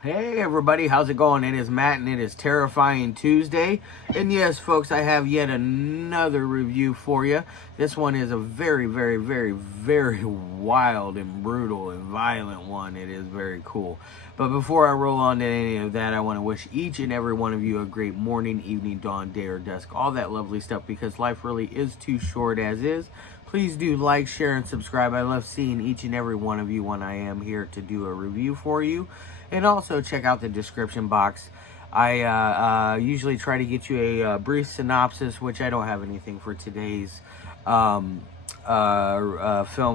Hey everybody, how's it going? It is Matt and it is Terrifying Tuesday. And yes, folks, I have yet another review for you. This one is a very, very, very, very wild and brutal and violent one. It is very cool. But before I roll on to any of that, I want to wish each and every one of you a great morning, evening, dawn, day, or dusk. All that lovely stuff, because life really is too short as is. Please do like, share, and subscribe. I love seeing each and every one of you when I am here to do a review for you. And also check out the description box. I usually try to get you a brief synopsis, which I don't have anything for today's film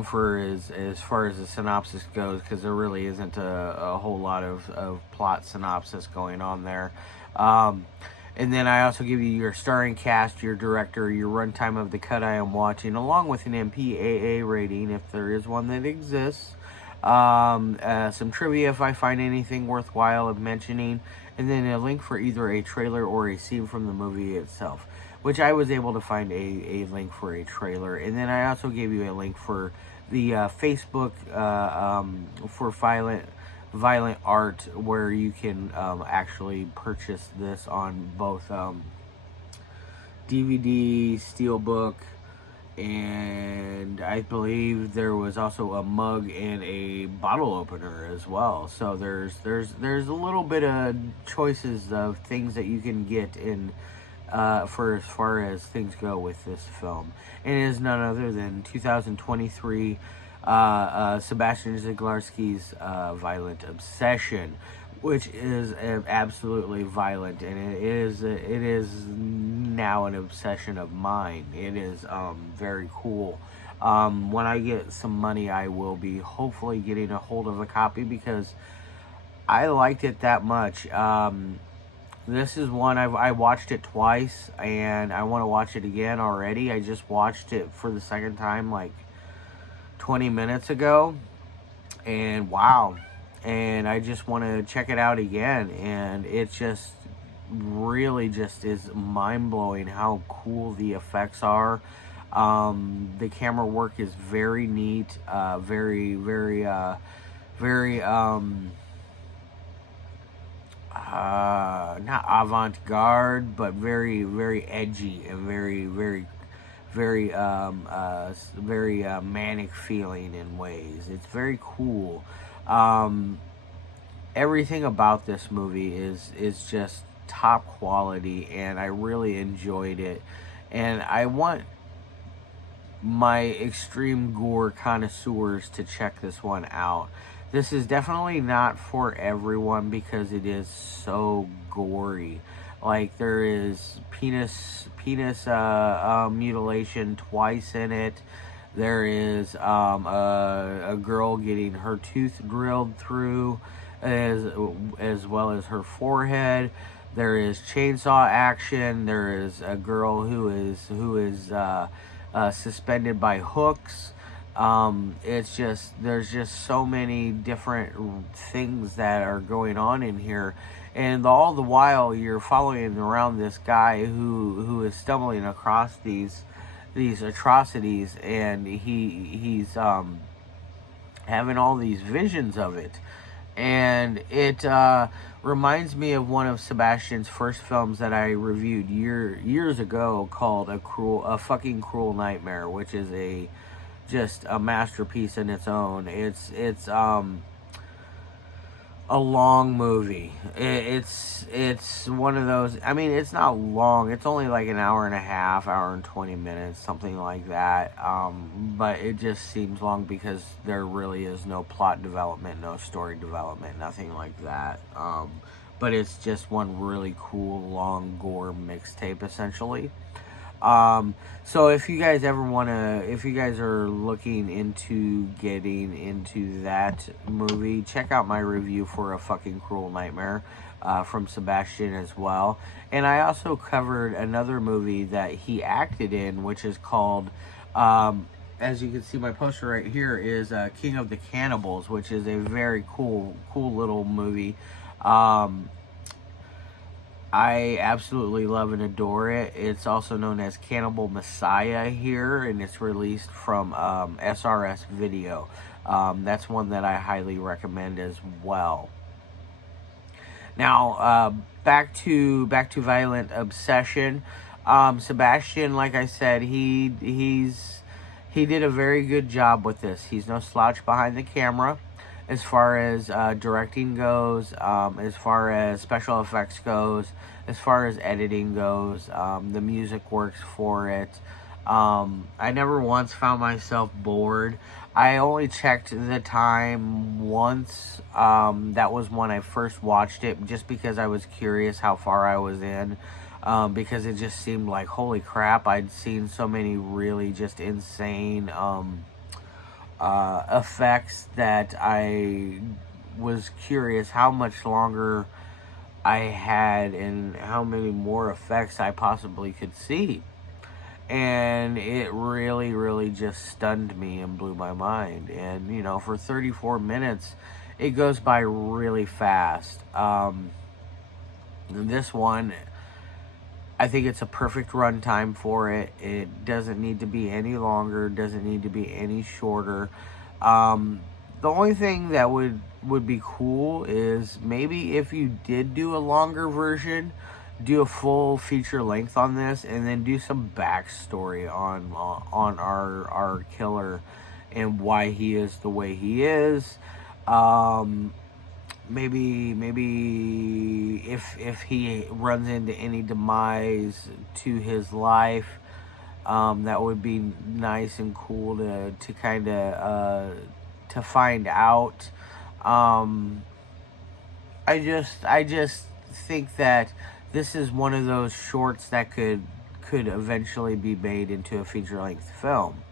for as far as the synopsis goes, because there really isn't a whole lot of plot synopsis going on there. And then I also give you your starring cast, your director, your runtime of the cut I am watching, along with an MPAA rating if there is one that exists. Some trivia if I find anything worthwhile of mentioning, and then a link for either a trailer or a scene from the movie itself, which I was able to find a link for a trailer. And then I also gave you a link for the Facebook for violent art, where you can actually purchase this on both DVD, Steelbook, and I believe there was also a mug and a bottle opener as well. So there's a little bit of choices of things that you can get in for as far as things go with this film. And it is none other than 2023 Sebastian Zeglarski's Violent Obsession, which is absolutely violent, and it is now an obsession of mine. It is very cool. When I get some money, I will be hopefully getting a hold of a copy, because I liked it that much. This is one I watched it twice, and I want to watch it again already. I just watched it for the second time like 20 minutes ago, and wow. And I just want to check it out again, and it just really just is mind-blowing how cool the effects are. The camera work is very neat, very not avant-garde, but very edgy, and very manic feeling in ways. It's very cool. Everything about this movie is just top quality, and I really enjoyed it. And I want my extreme gore connoisseurs to check this one out. This is definitely not for everyone, because it is so gory. Like, there is penis mutilation twice in it. There is a girl getting her tooth drilled through, as well as her forehead. There is chainsaw action. There is a girl who is suspended by hooks. It's just, there's just so many different things that are going on in here, and all the while you're following around this guy who is stumbling across these atrocities, and he's having all these visions of it. And it reminds me of one of Sebastian's first films that I reviewed years ago, called A Fucking Cruel Nightmare, which is just a masterpiece in its own. It's a long movie. It's one of those. I mean, it's not long. It's only like an hour and a half, hour and 20 minutes, something like that. But it just seems long, because there really is no plot development, no story development, nothing like that. But it's just one really cool long gore mixtape, essentially. So if you guys if you guys are looking into getting into that movie, check out my review for A Fucking Cruel Nightmare, from Sebastian as well. And I also covered another movie that he acted in, which is called, as you can see, my poster right here is King of the Cannibals, which is a very cool little movie. I absolutely love and adore it. It's also known as Cannibal Messiah here, and it's released from SRS Video. That's one that I highly recommend as well. Now, back to Violent Obsession. Sebastian, like I said, he did a very good job with this. He's no slouch behind the camera, as far as directing goes, as far as special effects goes, as far as editing goes. The music works for it. I never once found myself bored. I only checked the time once. That was when I first watched it, just because I was curious how far I was in. Because it just seemed like, holy crap, I'd seen so many really just insane effects that I was curious how much longer I had and how many more effects I possibly could see. And it really, really just stunned me and blew my mind. And, for 34 minutes, it goes by really fast. This one, I think it's a perfect runtime for it. It doesn't need to be any longer, doesn't need to be any shorter. The only thing that would be cool is maybe if you did do a longer version, do a full feature length on this, and then do some backstory on our killer and why he is the way he is. Maybe if he runs into any demise to his life, that would be nice and cool to kind of to find out. I just think that this is one of those shorts that could eventually be made into a feature length film.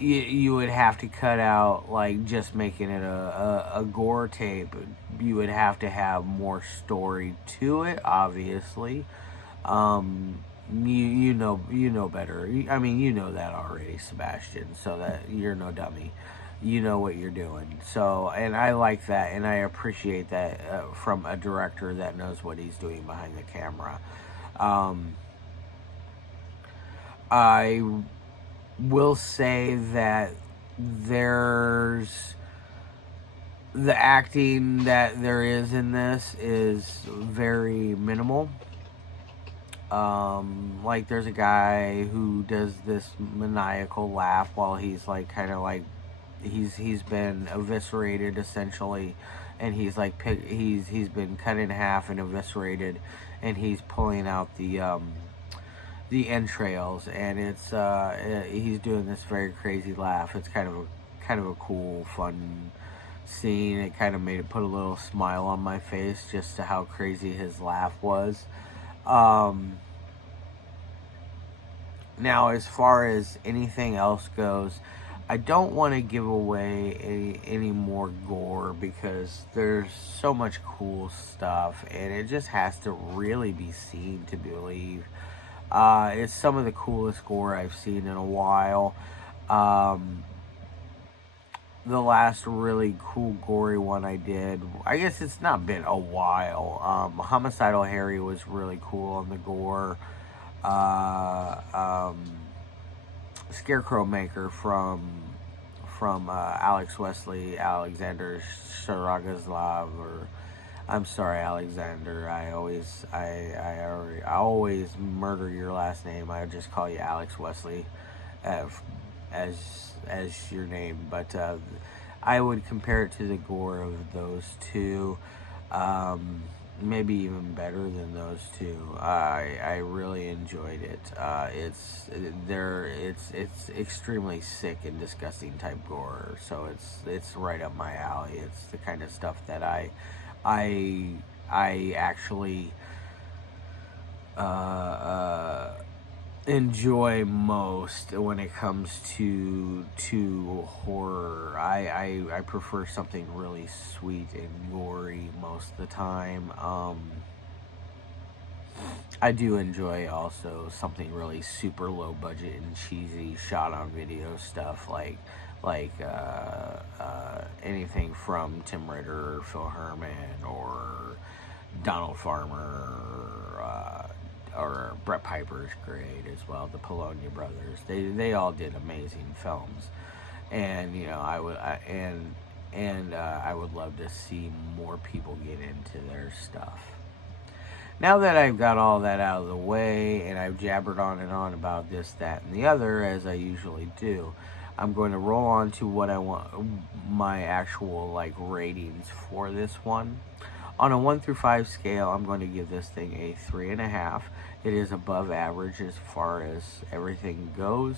You would have to cut out like just making it a gore tape. You would have to have more story to it, obviously. You know better. I mean, you know that already, Sebastian. So that you're no dummy. You know what you're doing. So, and I like that, and I appreciate that from a director that knows what he's doing behind the camera. I will say that there's the acting that there is in this is very minimal. Like there's a guy who does this maniacal laugh while he's like kind of like he's been eviscerated essentially, and he's like he's been cut in half and eviscerated, and he's pulling out the entrails, and it's he's doing this very crazy laugh. It's kind of a cool, fun scene. It kind of made it put a little smile on my face just to how crazy his laugh was. Now, as far as anything else goes, I don't want to give away any more gore because there's so much cool stuff, and it just has to really be seen to believe. It's some of the coolest gore I've seen in a while. The last really cool gory one I did, I guess it's not been a while. Homicidal Harry was really cool on the gore. Scarecrow Maker from Alex Wesley, Alexander Sharagazlov, or I'm sorry, Alexander. I always murder your last name. I just call you Alex Wesley, as your name. But I would compare it to the gore of those two. Maybe even better than those two. I really enjoyed it. It's extremely sick and disgusting type gore. So it's right up my alley. It's the kind of stuff that I actually enjoy most when it comes to horror. I prefer something really sweet and gory most of the time. I do enjoy also something really super low budget and cheesy shot on video stuff like anything from Tim Ritter or Phil Herman or Donald Farmer or Brett Piper's great as well. The Polonia brothers, they all did amazing films, and and I would love to see more people get into their stuff. Now that I've got all that out of the way and I've jabbered on and on about this, that, and the other, as I usually do, I'm going to roll on to what I want, my actual like ratings for this one. On a 1 through 5 scale, I'm going to give this thing a 3.5. It is above average as far as everything goes.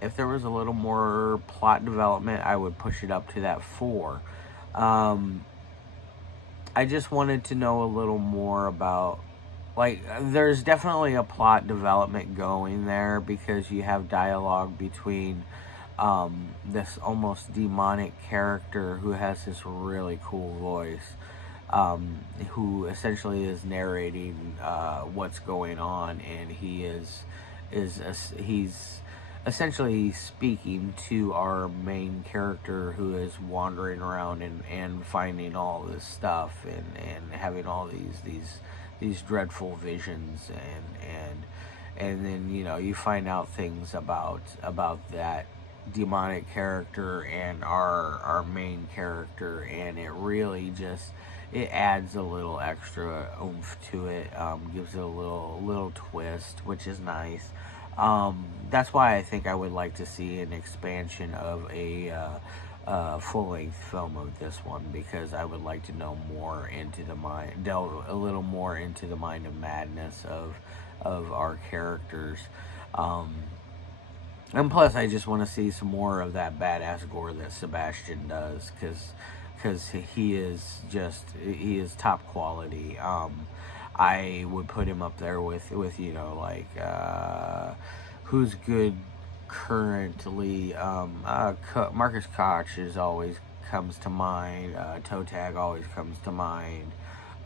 If there was a little more plot development, I would push it up to that 4. I just wanted to know a little more about, like, there's definitely a plot development going there because you have dialogue between this almost demonic character who has this really cool voice, who essentially is narrating what's going on, and he's essentially speaking to our main character who is wandering around and finding all this stuff and having all these dreadful visions, and then you find out things about that demonic character and our main character, and it really just it adds a little extra oomph to it, gives it a little twist, which is nice. That's why I think I would like to see an expansion of a full-length film of this one, because I would like to know more into delve a little more into the mind of madness of our characters. And plus, I just want to see some more of that badass gore that Sebastian does, because he is top quality. I would put him up there with who's good currently. Marcus Koch always comes to mind. Toe Tag always comes to mind.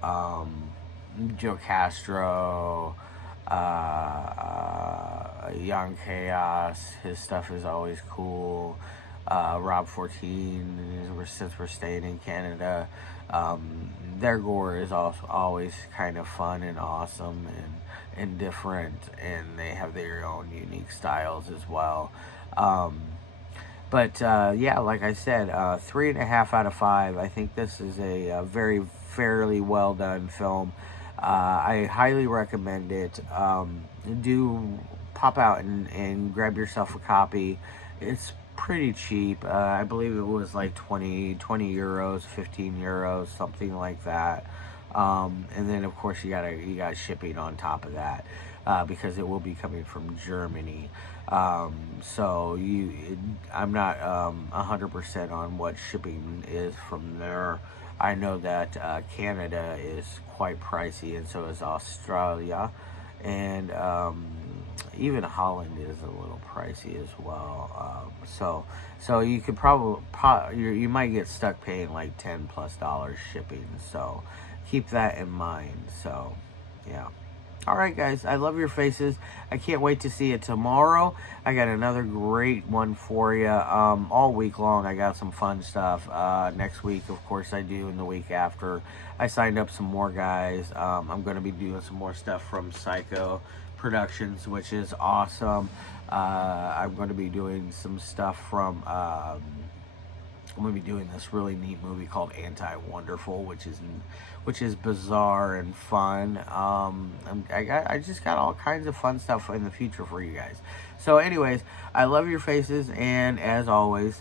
Joe Castro, Young Chaos. His stuff is always cool. Rob 14, since we're staying in Canada, their gore is also always kind of fun and awesome and different, and they have their own unique styles as well. But like I said, 3.5 out of 5. I think this is a very fairly well done film. I highly recommend it. Do pop out and grab yourself a copy. It's pretty cheap. I believe it was like 20 euros, 15 euros, something like that. And then of course you got shipping on top of that, because it will be coming from Germany. So I'm not 100% on what shipping is from there. I know that Canada is quite pricey, and so is Australia, and even Holland is a little pricey as well. So you could you might get stuck paying like $10+ shipping. So keep that in mind. So yeah. All right, guys, I love your faces. I can't wait to see it tomorrow. I got another great one for you. All week long, I got some fun stuff. Next week, of course, I do, and the week after, I signed up some more guys. I'm going to be doing some more stuff from Psycho Productions, which is awesome. I'm going to be doing some stuff from... I'm going to be doing this really neat movie called Anti-Wonderful, which is bizarre and fun. I just got all kinds of fun stuff in the future for you guys. So anyways, I love your faces, and as always,